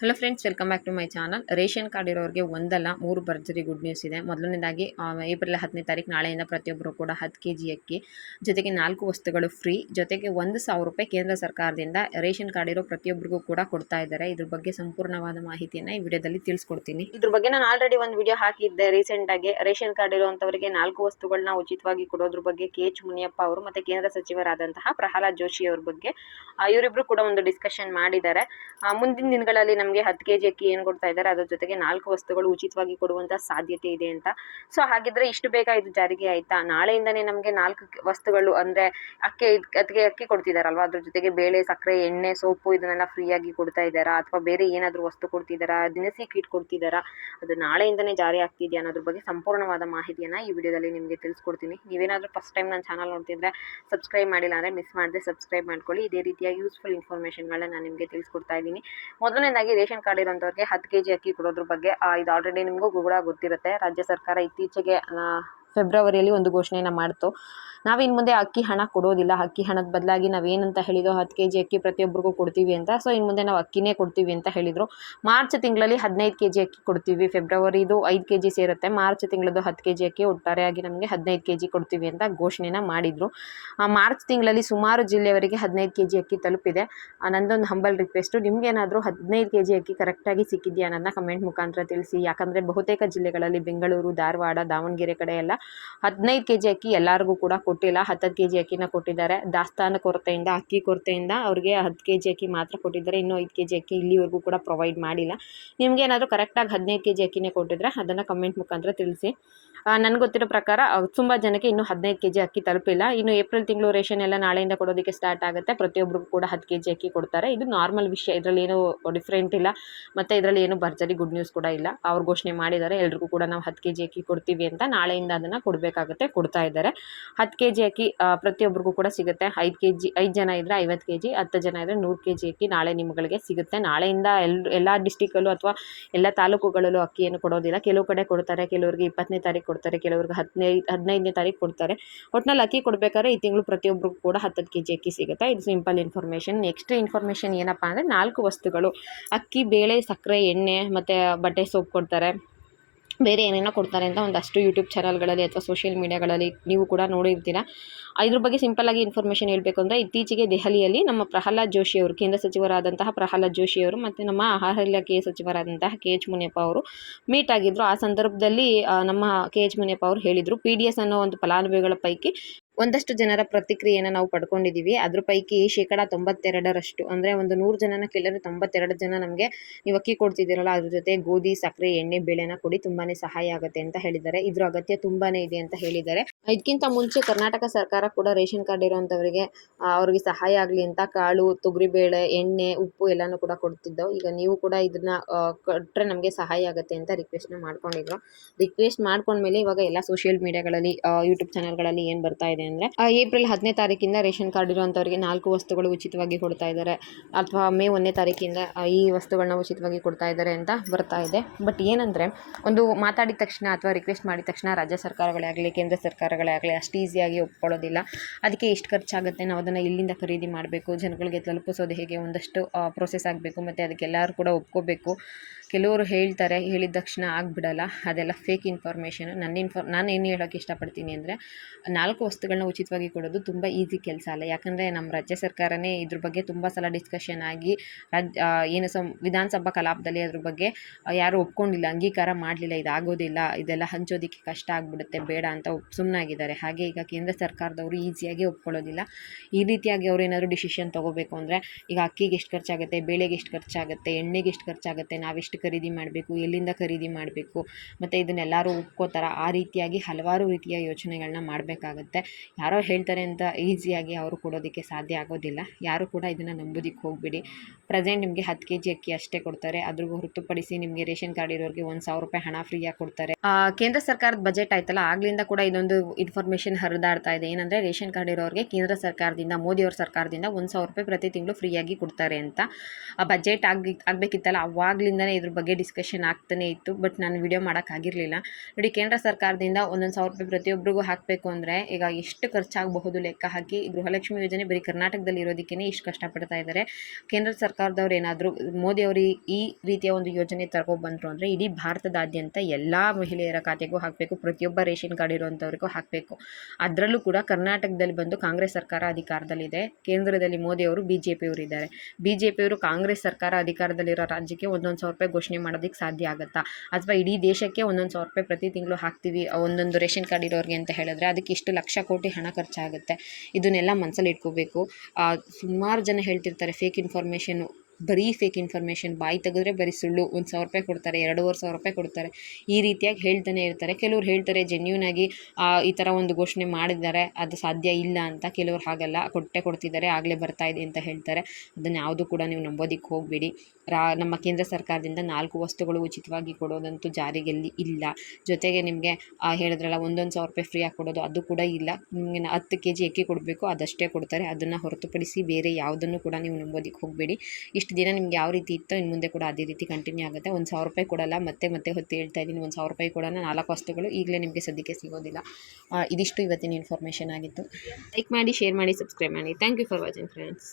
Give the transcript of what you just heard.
Hello friends, welcome back to my channel. Ration card ಇರೋರಿಗೆ ಒಂದಲ್ಲ 3 ಭರ್ಜರಿ ಗುಡ್ ನ್ಯೂಸ್ ಇದೆ. ಮೊದಲನೇದಾಗಿ ಏಪ್ರಿಲ್ 10ನೇ ತಾರೀಕು ನಾಳೆಯಿಂದ ಪ್ರತಿಯೊಬ್ಬರು ಕೂಡ 10 kg ಅಕ್ಕಿ ಜೊತೆಗೆ 4 ವಸ್ತುಗಳು ಫ್ರೀ, ಜೊತೆಗೆ 1,000 ರೂಪಾಯಿ ಕೇಂದ್ರ ಸರ್ಕಾರದಿಂದ ರೇಷನ್ ಕಾರ್ಡ್ ಇರೋ ಪ್ರತಿಯೊಬ್ಬರಿಗೂ ಕೂಡ ಕೊಡ್ತಾ ಇದ್ದಾರೆ. ಇದ್ರ ಬಗ್ಗೆ ಸಂಪೂರ್ಣವಾದ ಮಾಹಿತಿಯನ್ನು ಈ ವಿಡಿಯೋದಲ್ಲಿ ತಿಳಿಸ್ಕೊಡ್ತೀನಿ. ಇದ್ರ ಬಗ್ಗೆ ನಾನು ಆಲ್ರೆಡಿ ಒಂದು ವಿಡಿಯೋ ಹಾಕಿದ್ದೆ ರೀಸೆಂಟ್ ಆಗಿ. ರೇಷನ್ ಕಾರ್ಡ್ ಇರುವಂತವರಿಗೆ 4 ವಸ್ತುಗಳನ್ನ ಉಚಿತವಾಗಿ ಕೊಡೋದ್ರ ಬಗ್ಗೆ KH ಮುನಿಯಪ್ಪ ಅವರು ಮತ್ತೆ ಕೇಂದ್ರ ಸಚಿವರಾದಂತಹ ಪ್ರಹ್ಲಾದ್ ಜೋಶಿ ಅವ್ರ ಬಗ್ಗೆ ಇವರಿಬ್ರು ಕೂಡ ಒಂದು ಡಿಸ್ಕಷನ್ ಮಾಡಿದ್ದಾರೆ. ಮುಂದಿನ ದಿನಗಳಲ್ಲಿ ನಮಗೆ 10 kg ಅಕ್ಕಿ ಏನು ಕೊಡ್ತಾ ಇದ್ದಾರೆ, ಅದ್ರ ಜೊತೆಗೆ 4 ವಸ್ತುಗಳು ಉಚಿತವಾಗಿ ಕೊಡುವಂತ ಸಾಧ್ಯತೆ ಇದೆ ಅಂತ. ಸೊ ಹಾಗಿದ್ರೆ ಇಷ್ಟು ಬೇಗ ಇದು ಜಾರಿಗೆ ಆಯ್ತಾ? ನಾಳೆಯಿಂದನೇ ನಮಗೆ 4 ವಸ್ತುಗಳು ಅಂದ್ರೆ ಅಕ್ಕಿ ಕೊಡ್ತಿದಾರಲ್ವಾ, ಅದ್ರ ಜೊತೆಗೆ ಬೇಳೆ, ಸಕ್ಕರೆ, ಎಣ್ಣೆ, ಸೋಪು ಇದನ್ನೆಲ್ಲ ಫ್ರೀಯಾಗಿ ಕೊಡ್ತಾ ಇದ್ದಾರಾ, ಅಥವಾ ಬೇರೆ ಏನಾದರೂ ವಸ್ತು ಕೊಡ್ತಿದ್ದಾರಾ, ದಿನಸಿ ಕಿಟ್ ಕೊಡ್ತಿದ್ದಾರಾ, ಅದು ನಾಳೆಯಿಂದನೇ ಜಾರಿ ಆಗ್ತಿದೆಯಾ ಅನ್ನೋದ್ರ ಬಗ್ಗೆ ಸಂಪೂರ್ಣವಾದ ಮಾಹಿತಿಯನ್ನು ಈ ವಿಡಿಯೋದಲ್ಲಿ ನಿಮಗೆ ತಿಳಿಸ್ಕೊಡ್ತೀನಿ. ನೀವೇನಾದರೂ ಫಸ್ಟ್ ಟೈಮ್ ನನ್ನ ಚಾನಲ್ ನೋಡ್ತಿದ್ರೆ ಸಬ್ಸ್ಕ್ರೈಬ್ ಮಾಡಿಲ್ಲ ಅಂದರೆ ಮಿಸ್ ಮಾಡದೆ ಸಬ್ಸ್ಕ್ರೈಬ್ ಮಾಡ್ಕೊಳ್ಳಿ. ಇದೇ ರೀತಿಯ ಯೂಸ್ಫುಲ್ ಇನ್ಫಾರ್ಮೇಷನ್ಗಳನ್ನ ನಾನು ನಿಮಗೆ ತಿಳಿಸ್ಕೊಡ್ತಾ ಇದ್ದೀನಿ. ಮೊದಲನೇದಾಗಿ ರೇಷನ್ ಕಾರ್ಡ್ ಇರೋಂಥವ್ರಿಗೆ 10 kg ಅಕ್ಕಿ ಕೊಡೋದ್ರ ಬಗ್ಗೆ ಇದು ಆಲ್ರೆಡಿ ನಿಮಗೂ ಕೂಡ ಗೊತ್ತಿರುತ್ತೆ. ರಾಜ್ಯ ಸರ್ಕಾರ ಇತ್ತೀಚೆಗೆ ಫೆಬ್ರವರಿಯಲ್ಲಿ ಒಂದು ಘೋಷಣೆಯನ್ನು ಮಾಡ್ತು. ನಾವಿನ್ನು ಮುಂದೆ ಅಕ್ಕಿ ಹಣ ಕೊಡೋದಿಲ್ಲ, ಅಕ್ಕಿ ಹಣದ ಬದಲಾಗಿ ನಾವೇನಂತ ಹೇಳಿದೋ 10 kg ಅಕ್ಕಿ ಪ್ರತಿಯೊಬ್ಬರಿಗೂ ಕೊಡ್ತೀವಿ ಅಂತ. ಸೊ ಇನ್ನು ಮುಂದೆ ನಾವು ಅಕ್ಕಿನೇ ಕೊಡ್ತೀವಿ ಅಂತ ಹೇಳಿದರು. ಮಾರ್ಚ್ ತಿಂಗಳಲ್ಲಿ 15 kg ಅಕ್ಕಿ ಕೊಡ್ತೀವಿ, ಫೆಬ್ರವರಿದು 5 kg ಸೇರುತ್ತೆ, ಮಾರ್ಚ್ ತಿಂಗಳದ್ದು 10 kg ಅಕ್ಕಿ, ಒಟ್ಟಾರೆಯಾಗಿ ನಮಗೆ 15 kg ಕೊಡ್ತೀವಿ ಅಂತ ಘೋಷಣೆನ ಮಾಡಿದರು. ಮಾರ್ಚ್ ತಿಂಗಳಲ್ಲಿ ಸುಮಾರು ಜಿಲ್ಲೆಯವರಿಗೆ 15 kg ಅಕ್ಕಿ ತಲುಪಿದೆ. ನಂದೊಂದು ಹಂಬಲ್ ರಿಕ್ವೆಸ್ಟು, ನಿಮಗೇನಾದರೂ 15 kg ಅಕ್ಕಿ ಕರೆಕ್ಟಾಗಿ ಸಿಕ್ಕಿದೆಯಾ ಅನ್ನೋದನ್ನ ಕಮೆಂಟ್ ಮುಖಾಂತರ ತಿಳಿಸಿ. ಯಾಕಂದರೆ ಬಹುತೇಕ ಜಿಲ್ಲೆಗಳಲ್ಲಿ ಬೆಂಗಳೂರು, ಧಾರವಾಡ, ದಾವಣಗೆರೆ ಕಡೆ ಎಲ್ಲ 15 kg ಅಕ್ಕಿ ಎಲ್ಲರಿಗೂ ಕೂಡ ಕೊಟ್ಟಿಲ್ಲ. 10 kg ಅಕ್ಕಿನ ಕೊಟ್ಟಿದ್ದಾರೆ. ದಾಸ್ತಾನು ಕೊರತೆಯಿಂದ, ಅಕ್ಕಿ ಕೊರತೆಯಿಂದ ಅವ್ರಿಗೆ 10 kg ಅಕ್ಕಿ ಮಾತ್ರ ಕೊಟ್ಟಿದ್ದಾರೆ. ಇನ್ನೂ 5 kg ಅಕ್ಕಿ ಇಲ್ಲಿವರೆಗೂ ಕೂಡ ಪ್ರೊವೈಡ್ ಮಾಡಿಲ್ಲ. ನಿಮಗೇನಾದರೂ ಕರೆಕ್ಟಾಗಿ 15 kg ಅಕ್ಕಿನೇ ಕೊಟ್ಟಿದ್ರೆ ಅದನ್ನು ಕಮೆಂಟ್ ಮುಖಾಂತರ ತಿಳಿಸಿ. ನನಗೆ ಗೊತ್ತಿರೋ ಪ್ರಕಾರ ತುಂಬ ಜನಕ್ಕೆ ಇನ್ನೂ 15 kg ಅಕ್ಕಿ ತಲುಪಿಲ್ಲ. ಇನ್ನು ಏಪ್ರಿಲ್ ತಿಂಗಳು ರೇಷನ್ ಎಲ್ಲ ನಾಳೆಯಿಂದ ಕೊಡೋದಕ್ಕೆ ಸ್ಟಾರ್ಟ್ ಆಗುತ್ತೆ. ಪ್ರತಿಯೊಬ್ಬರಿಗೂ ಕೂಡ 10 kg ಅಕ್ಕಿ ಕೊಡ್ತಾರೆ. ಇದು ನಾರ್ಮಲ್ ವಿಷಯ, ಇದರಲ್ಲಿ ಏನೂ ಡಿಫ್ರೆಂಟ್ ಇಲ್ಲ, ಮತ್ತು ಇದರಲ್ಲಿ ಏನು ಭರ್ಜರಿ ಗುಡ್ ನ್ಯೂಸ್ ಕೂಡ ಇಲ್ಲ. ಅವ್ರು ಘೋಷಣೆ ಮಾಡಿದ್ದಾರೆ, ಎಲ್ರಿಗೂ ಕೂಡ ನಾವು 10 kg ಅಕ್ಕಿ ಕೊಡ್ತೀವಿ ಅಂತ. ನಾಳೆಯಿಂದ ಅದನ್ನು ಕೊಡಬೇಕಾಗುತ್ತೆ, ಕೊಡ್ತಾ ಇದ್ದಾರೆ. 10 kg ಅಕ್ಕಿ ಪ್ರತಿಯೊಬ್ಬರಿಗೂ ಕೂಡ ಸಿಗುತ್ತೆ. 5 ಜನ ಇದ್ದರೆ 50 kg, 10 ಜನ ಇದ್ದರೆ 100 kg ಅಕ್ಕಿ ನಾಳೆ ನಿಮ್ಮಗಳಿಗೆ ಸಿಗುತ್ತೆ. ನಾಳೆಯಿಂದ ಎಲ್ಲ ಡಿಸ್ಟಿಕಲ್ಲೂ ಅಥವಾ ಎಲ್ಲ ತಾಲೂಕುಗಳಲ್ಲೂ ಅಕ್ಕಿಯನ್ನು ಕೊಡೋದಿಲ್ಲ. ಕೆಲವು ಕಡೆ ಕೊಡ್ತಾರೆ, ಕೆಲವರಿಗೆ 20ನೇ ತಾರೀಕು ಕೊಡ್ತಾರೆ, ಕೆಲವ್ರಿಗೆ 15ನೇ ತಾರೀಕು ಕೊಡ್ತಾರೆ. ಒಟ್ಟಿನಲ್ಲಿ ಅಕ್ಕಿ ಕೊಡಬೇಕಾದ್ರೆ ಈ ತಿಂಗಳು ಪ್ರತಿಯೊಬ್ಬರಿಗೂ ಕೂಡ 10 kg ಅಕ್ಕಿ ಸಿಗುತ್ತೆ. ಇದು ಸಿಂಪಲ್ ಇನ್ಫಾರ್ಮೇಷನ್. ನೆಕ್ಸ್ಟ್ ಇನ್ಫಾರ್ಮೇಷನ್ ಏನಪ್ಪ ಅಂದರೆ 4 ವಸ್ತುಗಳು ಅಕ್ಕಿ, ಬೇಳೆ, ಸಕ್ಕರೆ, ಎಣ್ಣೆ ಮತ್ತು ಬಟ್ಟೆ ಸೋಪ್ ಕೊಡ್ತಾರೆ. ಬೇರೆ ಏನೇನೋ ಕೊಡ್ತಾರೆ ಅಂತ ಒಂದಷ್ಟು ಯೂಟ್ಯೂಬ್ ಚಾನಲ್ಗಳಲ್ಲಿ ಅಥವಾ ಸೋಷಿಯಲ್ ಮೀಡಿಯಾಗಳಲ್ಲಿ ನೀವು ಕೂಡ ನೋಡಿರ್ತೀರ. ಇದ್ರ ಬಗ್ಗೆ ಸಿಂಪಲ್ಲಾಗಿ ಇನ್ಫಾರ್ಮೇಷನ್ ಹೇಳಬೇಕು ಅಂದರೆ, ಇತ್ತೀಚೆಗೆ ದೆಹಲಿಯಲ್ಲಿ ನಮ್ಮ ಪ್ರಹ್ಲಾದ್ ಜೋಶಿ ಅವರು, ಕೇಂದ್ರ ಸಚಿವರಾದಂತಹ ಪ್ರಹ್ಲಾದ್ ಜೋಶಿ ಅವರು ಮತ್ತು ನಮ್ಮ ಆಹಾರ ಇಲಾಖೆಯ ಸಚಿವರಾದಂತಹ KH ಮುನಿಯಪ್ಪ ಅವರು ಮೀಟ್ ಆಗಿದ್ದರು. ಆ ಸಂದರ್ಭದಲ್ಲಿ ನಮ್ಮ KH ಮುನಿಯಪ್ಪ ಅವರು ಹೇಳಿದರು, PDS ಅನ್ನೋ ಒಂದು ಫಲಾನುಭವಿಗಳ ಪೈಕಿ ಒಂದಷ್ಟು ಜನರ ಪ್ರತಿಕ್ರಿಯೆಯನ್ನು ನಾವು ಪಡ್ಕೊಂಡಿದ್ದೀವಿ. ಅದ್ರ ಪೈಕಿ 92% ಅಂದರೆ ಒಂದು 100 ಜನನ ಕೇಳಿದ್ರೆ 92 ಜನ ನಮಗೆ ನೀವು ಅಕ್ಕಿ ಕೊಡ್ತಿದ್ದೀರಲ್ಲ, ಅದ್ರ ಜೊತೆ ಗೋಧಿ, ಸಕ್ಕರೆ, ಎಣ್ಣೆ, ಬೇಳೆನ ಕೊಡಿ, ತುಂಬಾ ಸಹಾಯ ಆಗುತ್ತೆ ಅಂತ ಹೇಳಿದ್ದಾರೆ. ಇದ್ರ ಅಗತ್ಯ ತುಂಬಾ ಇದೆ ಅಂತ ಹೇಳಿದ್ದಾರೆ. ಇದಕ್ಕಿಂತ ಮುಂಚೆ ಕರ್ನಾಟಕ ಸರ್ಕಾರ ಕೂಡ ರೇಷನ್ ಕಾರ್ಡ್ ಇರೋವಂಥವರಿಗೆ ಅವ್ರಿಗೆ ಸಹಾಯ ಆಗಲಿ ಅಂತ ಕಾಳು, ತೊಗರಿಬೇಳೆ, ಎಣ್ಣೆ, ಉಪ್ಪು ಎಲ್ಲನೂ ಕೂಡ ಕೊಡ್ತಿದ್ದವು. ಈಗ ನೀವು ಕೂಡ ಇದನ್ನ ಕೊಟ್ಟರೆ ನಮಗೆ ಸಹಾಯ ಆಗುತ್ತೆ ಅಂತ ರಿಕ್ವೆಸ್ಟ್ನ ಮಾಡ್ಕೊಂಡಿದ್ರು. ರಿಕ್ವೆಸ್ಟ್ ಮಾಡ್ಕೊಂಡ್ಮೇಲೆ ಇವಾಗ ಎಲ್ಲ ಸೋಷಿಯಲ್ ಮೀಡಿಯಾಗಳಲ್ಲಿ, ಯೂಟ್ಯೂಬ್ ಚಾನಲ್ಗಳಲ್ಲಿ ಏನು ಬರ್ತಾ ಇದೆ ಅಂದರೆ, ಏಪ್ರಿಲ್ 10ನೇ ತಾರೀಕಿಂದ ರೇಷನ್ ಕಾರ್ಡ್ ಇರುವಂಥವರಿಗೆ 4 ವಸ್ತುಗಳು ಉಚಿತವಾಗಿ ಕೊಡ್ತಾ ಇದ್ದಾರೆ, ಅಥವಾ ಮೇ 1ನೇ ತಾರೀಕಿಂದ ಈ ವಸ್ತುಗಳನ್ನ ಉಚಿತವಾಗಿ ಕೊಡ್ತಾ ಇದ್ದಾರೆ ಅಂತ ಬರ್ತಾ ಇದೆ. ಬಟ್ ಏನಂದರೆ, ಒಂದು ಮಾತಾಡಿದ ತಕ್ಷಣ ಅಥವಾ ರಿಕ್ವೆಸ್ಟ್ ಮಾಡಿದ ತಕ್ಷಣ ರಾಜ್ಯ ಸರ್ಕಾರಗಳೇ ಆಗಲಿ, ಕೇಂದ್ರ ಸರ್ಕಾರಗಳೇ ಆಗಲಿ ಅಷ್ಟು ಈಸಿಯಾಗಿ ಒಪ್ಕೊಳ್ಳೋದಿಲ್ಲ. ಅದಕ್ಕೆ ಎಷ್ಟು ಖರ್ಚಾಗುತ್ತೆ, ನಾವು ಅದನ್ನು ಇಲ್ಲಿಂದ ಖರೀದಿ ಮಾಡಬೇಕು, ಜನಗಳಿಗೆ ತಲುಪಿಸೋದು ಹೇಗೆ, ಒಂದಷ್ಟು ಪ್ರೋಸೆಸ್ ಆಗಬೇಕು, ಮತ್ತು ಅದಕ್ಕೆಲ್ಲರೂ ಕೂಡ ಒಪ್ಕೋಬೇಕು. ಕೆಲವರು ಹೇಳ್ತಾರೆ, ಹೇಳಿದ ತಕ್ಷಣ ಆಗಿಬಿಡಲ್ಲ, ಅದೆಲ್ಲ ಫೇಕ್ ಇನ್ಫಾರ್ಮೇಷನ್. ನಾನು ಏನು ಹೇಳೋಕ್ಕೆ ಇಷ್ಟಪಡ್ತೀನಿ ಅಂದರೆ, 4 ವಸ್ತುಗಳನ್ನ ಉಚಿತವಾಗಿ ಕೊಡೋದು ತುಂಬ ಈಸಿ ಕೆಲಸ ಅಲ್ಲ. ಯಾಕಂದರೆ ನಮ್ಮ ರಾಜ್ಯ ಸರ್ಕಾರನೇ ಇದ್ರ ಬಗ್ಗೆ ತುಂಬ ಸಲ ಡಿಸ್ಕಷನ್ ಆಗಿ ವಿಧಾನಸಭಾ ಕಲಾಪದಲ್ಲಿ ಅದ್ರ ಬಗ್ಗೆ ಯಾರೂ ಒಪ್ಕೊಂಡಿಲ್ಲ, ಅಂಗೀಕಾರ ಮಾಡಲಿಲ್ಲ. ಇದಾಗೋದಿಲ್ಲ, ಇದೆಲ್ಲ ಹಂಚೋದಕ್ಕೆ ಕಷ್ಟ ಆಗಿಬಿಡುತ್ತೆ, ಬೇಡ ಅಂತ ಸುಮ್ಮನಾಗಿದ್ದಾರೆ. ಹಾಗೆ ಈಗ ಕೇಂದ್ರ ಸರ್ಕಾರದವರು ಈಸಿಯಾಗಿ ಒಪ್ಕೊಳ್ಳೋದಿಲ್ಲ. ಈ ರೀತಿಯಾಗಿ ಅವ್ರು ಏನಾದರೂ ಡಿಸಿಷನ್ ತೊಗೋಬೇಕು ಅಂದರೆ, ಈಗ ಅಕ್ಕಿಗೆ ಎಷ್ಟು ಖರ್ಚಾಗುತ್ತೆ, ಬೇಳೆಗೆ ಎಷ್ಟು ಖರ್ಚಾಗುತ್ತೆ, ಎಣ್ಣೆಗೆ ಎಷ್ಟು ಖರ್ಚಾಗುತ್ತೆ, ನಾವೆಷ್ಟು ಖರೀದಿ ಮಾಡಬೇಕು, ಎಲ್ಲಿಂದ ಖರೀದಿ ಮಾಡಬೇಕು, ಮತ್ತು ಇದನ್ನೆಲ್ಲರೂ ಒಪ್ಕೋತಾರ, ಆ ರೀತಿಯಾಗಿ ಹಲವಾರು ರೀತಿಯ ಯೋಚನೆಗಳನ್ನ ಮಾಡಬೇಕಾಗತ್ತೆ. ಯಾರೋ ಹೇಳ್ತಾರೆ ಅಂತ ಈಸಿಯಾಗಿ ಅವರು ಕೊಡೋದಕ್ಕೆ ಸಾಧ್ಯ ಆಗೋದಿಲ್ಲ. ಯಾರು ಕೂಡ ಇದನ್ನು ನಂಬೋದಕ್ಕೆ ಹೋಗಬೇಡಿ. ಪ್ರೆಸೆಂಟ್ ನಿಮಗೆ 10 kg ಅಕ್ಕಿ ಅಷ್ಟೇ ಕೊಡ್ತಾರೆ. ಅದ್ರ ಹೊರತುಪಡಿಸಿ ನಿಮಗೆ ರೇಷನ್ ಕಾರ್ಡ್ ಇರೋರಿಗೆ 1,000 ರೂಪಾಯಿ ಹಣ ಫ್ರೀಯಾಗಿ ಕೊಡ್ತಾರೆ. ಕೇಂದ್ರ ಸರ್ಕಾರದ ಬಜೆಟ್ ಆಯ್ತಲ್ಲ, ಆಗ್ಲಿಂದ ಕೂಡ ಇದೊಂದು ಇನ್ಫಾರ್ಮೇಷನ್ ಹರಿದಾಡ್ತಾ ಇದೆ. ಏನಂದರೆ, ರೇಷನ್ ಕಾರ್ಡ್ ಇರೋರಿಗೆ ಕೇಂದ್ರ ಸರ್ಕಾರದಿಂದ, ಮೋದಿಯವ್ರ ಸರ್ಕಾರದಿಂದ 1,000 ರೂಪಾಯಿ ಪ್ರತಿ ತಿಂಗಳು ಫ್ರೀಯಾಗಿ ಕೊಡ್ತಾರೆ ಅಂತ. ಬಜೆಟ್ ಆಗಬೇಕಿತ್ತಲ್ಲ, ಅವಾಗ್ಲಿಂದನೇ ಇದ್ರ ಇದ್ರ ಬಗ್ಗೆ ಡಿಸ್ಕಷನ್ ಆಗ್ತಾನೆ ಇತ್ತು. ಬಟ್ ನಾನು ವಿಡಿಯೋ ಮಾಡೋಕ್ಕಾಗಿರಲಿಲ್ಲ. ನೋಡಿ, ಕೇಂದ್ರ ಸರ್ಕಾರದಿಂದ ಒಂದೊಂದು 1,000 ರೂಪಾಯಿ ಪ್ರತಿಯೊಬ್ಬರಿಗೂ ಹಾಕಬೇಕು ಅಂದರೆ ಈಗ ಎಷ್ಟು ಖರ್ಚಾಗಬಹುದು ಲೆಕ್ಕ ಹಾಕಿ. ಗೃಹಲಕ್ಷ್ಮಿ ಯೋಜನೆ ಬರೀ ಕರ್ನಾಟಕದಲ್ಲಿ ಇರೋದಕ್ಕೇ ಇಷ್ಟು ಕಷ್ಟಪಡ್ತಾ ಇದ್ದಾರೆ. ಕೇಂದ್ರ ಸರ್ಕಾರದವ್ರು ಏನಾದರೂ ಮೋದಿ ಅವರು ಈ ರೀತಿಯ ಒಂದು ಯೋಜನೆ ತಗೊಬಂದರು ಅಂದರೆ ಇಡೀ ಭಾರತದಾದ್ಯಂತ ಎಲ್ಲ ಮಹಿಳೆಯರ ಖಾತೆಗೂ ಹಾಕಬೇಕು, ಪ್ರತಿಯೊಬ್ಬ ರೇಷನ್ ಕಾರ್ಡ್ ಇರುವಂಥವ್ರಿಗೂ ಹಾಕಬೇಕು. ಅದರಲ್ಲೂ ಕೂಡ ಕರ್ನಾಟಕದಲ್ಲಿ ಬಂದು ಕಾಂಗ್ರೆಸ್ ಸರ್ಕಾರ ಅಧಿಕಾರದಲ್ಲಿದೆ, ಕೇಂದ್ರದಲ್ಲಿ ಮೋದಿ ಅವರು BJP ಅವರು ಇದ್ದಾರೆ. BJP ಅವರು ಕಾಂಗ್ರೆಸ್ ಸರ್ಕಾರ ಅಧಿಕಾರದಲ್ಲಿರೋ ರಾಜ್ಯಕ್ಕೆ ಒಂದೊಂದು 1,000 ರೂಪಾಯಿ ಘೋಷಣೆ ಮಾಡೋದಕ್ಕೆ ಸಾಧ್ಯ ಆಗುತ್ತಾ? ಅಥವಾ ಇಡೀ ದೇಶಕ್ಕೆ ಒಂದೊಂದು 1,000 ರೂಪಾಯಿ ಪ್ರತಿ ತಿಂಗಳು ಹಾಕ್ತೀವಿ ಒಂದೊಂದು ರೇಷನ್ ಕಾರ್ಡ್ ಇರೋರಿಗೆ ಅಂತ ಹೇಳಿದ್ರೆ ಅದಕ್ಕೆ ಇಷ್ಟು ಲಕ್ಷ ಕೋಟಿ ಹಣ ಖರ್ಚಾಗುತ್ತೆ. ಇದನ್ನೆಲ್ಲ ಮನಸ್ಸಲ್ಲಿ ಇಟ್ಕೋಬೇಕು. ಸುಮಾರು ಜನ ಹೇಳ್ತಿರ್ತಾರೆ ಫೇಕ್ ಇನ್ಫಾರ್ಮೇಷನು, ಬರೀ ಫೇಕ್ ಇನ್ಫಾರ್ಮೇಷನ್, ಬಾಯಿ ತೆಗೆದ್ರೆ ಬರೀ ಸುಳ್ಳು. 1,000 ರೂಪಾಯಿ ಕೊಡ್ತಾರೆ, 2,500 ರೂಪಾಯಿ ಕೊಡ್ತಾರೆ, ಈ ರೀತಿಯಾಗಿ ಹೇಳ್ತಾನೆ ಇರ್ತಾರೆ. ಕೆಲವ್ರು ಹೇಳ್ತಾರೆ ಜೆನ್ಯೂನ್ ಆಗಿ ಈ ಥರ ಒಂದು ಘೋಷಣೆ ಮಾಡಿದ್ದಾರೆ, ಅದು ಸಾಧ್ಯ ಇಲ್ಲ ಅಂತ. ಕೆಲವ್ರು ಹಾಗಲ್ಲ, ಕೊಡ್ತಿದ್ದಾರೆ, ಆಗಲೇ ಬರ್ತಾ ಇದೆ ಅಂತ ಹೇಳ್ತಾರೆ. ಅದನ್ನು ಯಾವುದು ಕೂಡ ನೀವು ನಂಬೋದಕ್ಕೆ ಹೋಗಬೇಡಿ. ನಮ್ಮ ಕೇಂದ್ರ ಸರ್ಕಾರದಿಂದ 4 ವಸ್ತುಗಳು ಉಚಿತವಾಗಿ ಕೊಡೋದಂತೂ ಜಾರಿಯಲ್ಲಿ ಇಲ್ಲ. ಜೊತೆಗೆ ನಿಮಗೆ ಹೇಳಿದ್ರಲ್ಲ 1,000 ರೂಪಾಯಿ ಫ್ರೀಯಾಗಿ ಕೊಡೋದು, ಅದು ಕೂಡ ಇಲ್ಲ. ನಿಮಗೆ 10 kg ಅಕ್ಕಿ ಕೊಡಬೇಕು, ಅದಷ್ಟೇ ಕೊಡ್ತಾರೆ. ಅದನ್ನು ಹೊರತುಪಡಿಸಿ ಬೇರೆ ಯಾವುದನ್ನು ಕೂಡ ನೀವು ನಂಬೋದಕ್ಕೆ ಹೋಗಬೇಡಿ. ಇಷ್ಟು ದಿನ ನಿಮ್ಗೆ ಯಾವ ರೀತಿ ಇತ್ತೋ ಇನ್ನು ಮುಂದೆ ಕೂಡ ಅದೇ ರೀತಿ ಕಂಟಿನ್ಯೂ ಆಗುತ್ತೆ. 1,000 ರೂಪಾಯಿ ಕೊಡಲ್ಲ, ಮತ್ತೆ ಹೊತ್ತು ಹೇಳ್ತಾ ಇದ್ದೀನಿ, 1,000 ರೂಪಾಯಿ ಕೊಡೋಣ. 4 ವಸ್ತುಗಳು ಈಗಲೇ ನಿಮಗೆ ಸದ್ಯಕ್ಕೆ ಸಿಗೋದಿಲ್ಲ. ಇದಿಷ್ಟು ಇವತ್ತಿನ ಇನ್ಫಾರ್ಮೇಷನ್ ಆಗಿತ್ತು. ಲೈಕ್ ಮಾಡಿ, ಶೇರ್ ಮಾಡಿ, ಸಬ್ಸ್ಕ್ರೈಬ್ ಮಾಡಿ. Thank you for watching friends.